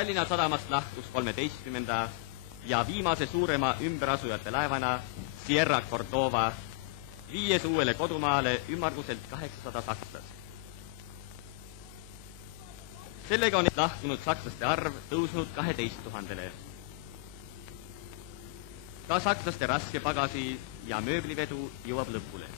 Tallinna sadamast lahkus 13. ja viimase suurema ümberasujate laevana Sierra Cordova, viies uuele kodumaale ümmarguselt 800 sakslast. Sellega on lahkunud sakslaste arv tõusnud 12 000-le. Ka sakslaste raske pagasi ja mööblivedu jõuab lõpule.